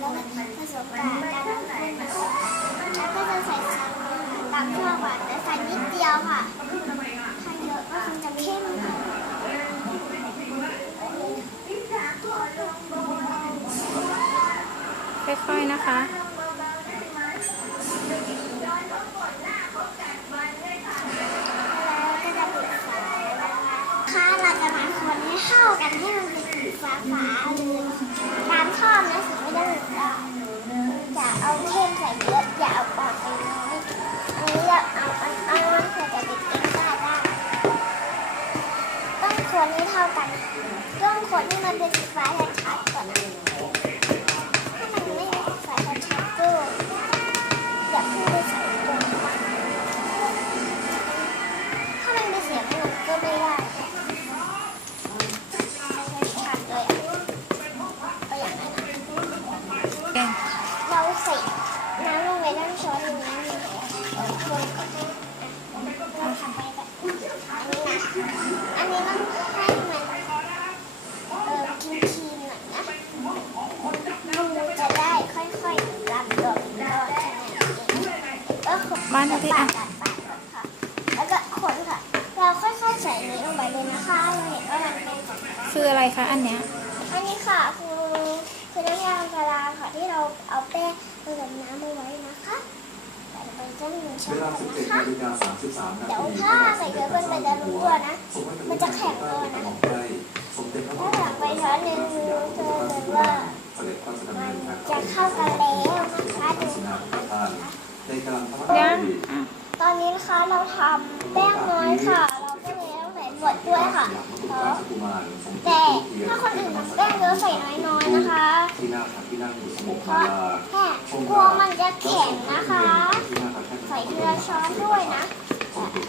แล้วก็ผสมกับการน้ำข้นนะคะแล้วก็จะใส่ซีอิ๊วตามชอบค่ะแต่ใส่นิดเดียวค่ะถ้าเยอะก็คงจะเข้มค่ะค่อยๆนะคะเราจะมาคนให้เข้ากันให้มันเป็นสีฟ้าเลยตามชอบนะสีไม่ต้องอย่าเอาเข้มใส่เยอะอย่าเอาอ่อนไปน้อยอันนี้เราเอาอ่อนๆเผื่อจะเด็กๆได้ต้องคนให้เท่ากันต้องคนให้มันเป็นสีฟ้าชัดๆก่อนถ้ามันไม่เป็นสีฟ้าชัดๆก็อย่าเพิ่งไปใส่ลงถ้ามันเป็นสีม่วงก็ไม่ได้เราใส่น้ำลงไปด้านช้อนหนึ่งนะคนก็เราทำไปแบบนี้นะอันนี้ต้องให้มันครีมหน่อยนะดูจะได้ค่อยๆรับตัวเป็นก้อนก็บ้านที่อ่ะแล้วก็คนค่ะเราค่อยๆใส่นี้ลงไปเลยนะคะเราเห็นว่ามันเป็นคืออะไรคะอันเนี้ยอันนี้ค่ะคือน้ำยาปลาค่ะที่เราเอาแป้งผสมน้ำมาไว้นะคะใส่ไปจนหนึ่งช้อนนะคะเดี๋ยวถ้าใส่เยอะเกินไปจะรั่วนะมันจะแข็งเลยนะถ้าใส่ไปช้อนหนึ่งจะเลยว่ามันจะเข้ากันแล้วนะคะดูตอนนี้นะคะเราทำแป้งน้อยค่ะเราก็เลยต้องใส่บดด้วยค่ะแต่ถ้าคนอื่นทำแป้งเยอะใส่น้อยๆนะคะเพราะแค่กลัวมันจะแข็งนะคะใส่ทีละช้อนด้วยนะ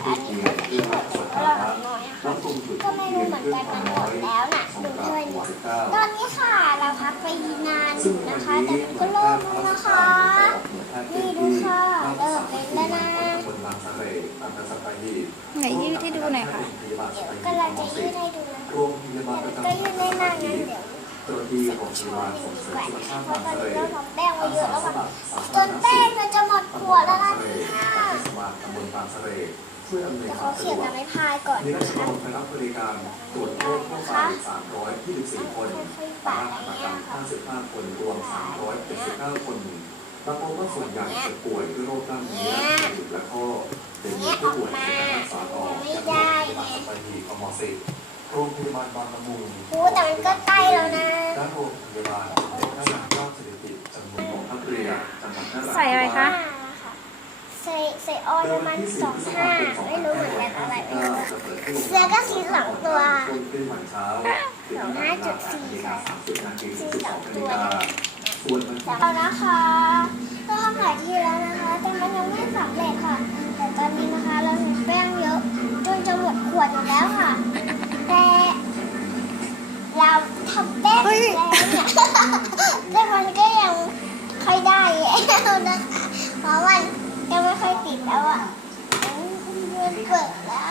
อันนี้คือที่หมดแล้วเราน้อยนะคะก็ไม่รู้เหมือนกันมันหมดแล้วน่ะดูถ้วยหมดตอนนี้ค่ะเราพักไปนานอยู่นะคะแต่มันก็เริ่มแล้วนะคะนี่ดูค่ะเริ่มเป็นแล้วนะไหนยืดให้ดูหน่อยค่ะเดี๋ยวก็เราจะยืดให้ดูนะก็ยืดได้นานงั้นเดี๋ยวช้อนหนึ่งดีกว่าเพราะตอนนี้เราทำแป้งไว้เยอะแล้วค่ะจนแป้งมันจะหมดขวดแล้วนะค่ะแต่เขาเขียนกับไม้พายก่อนนะคะตรวจโรคทั่วไป324 คนตามมาตรการ55 คนรวม379 คนปรากฏว่าส่วนใหญ่จะป่วยด้วยโรคกล้ามเนื้อและข้อเป็นผู้ป่วยที่รักษาต่อจากโรงพยาบาลปัตตานีกม.10โรงพยาบาลบางละมุงแต่มันก็ใกล้แล้วนะและโรงพยาบาลพระนางเจ้าสิริกิติ์จำนวนของทัพเรือจังหวัดนราธิวาสใส่อะไรคะใส่ออยประมาณ25ไม่รู้เหมือนกันอะไรไม่รู้เสื้อก็สี2 ตัว25.4ค่ะสี2 ตัวเรานะคะก็ทำหลายทีแล้วนะคะแต่มันยังไม่สำเร็จค่ะแต่ตอนนี้นะคะเราใส่แป้งเยอะจนจะหมดขวดอยู่แล้วค่ะแต่เราทำแป้งแล้วเนี่ยแต่มันก็ยังค่อยได้แล้วนะคะเพราะมันยังไม่ค่อยติดแล้วอ่ะมันเปิดแล้ว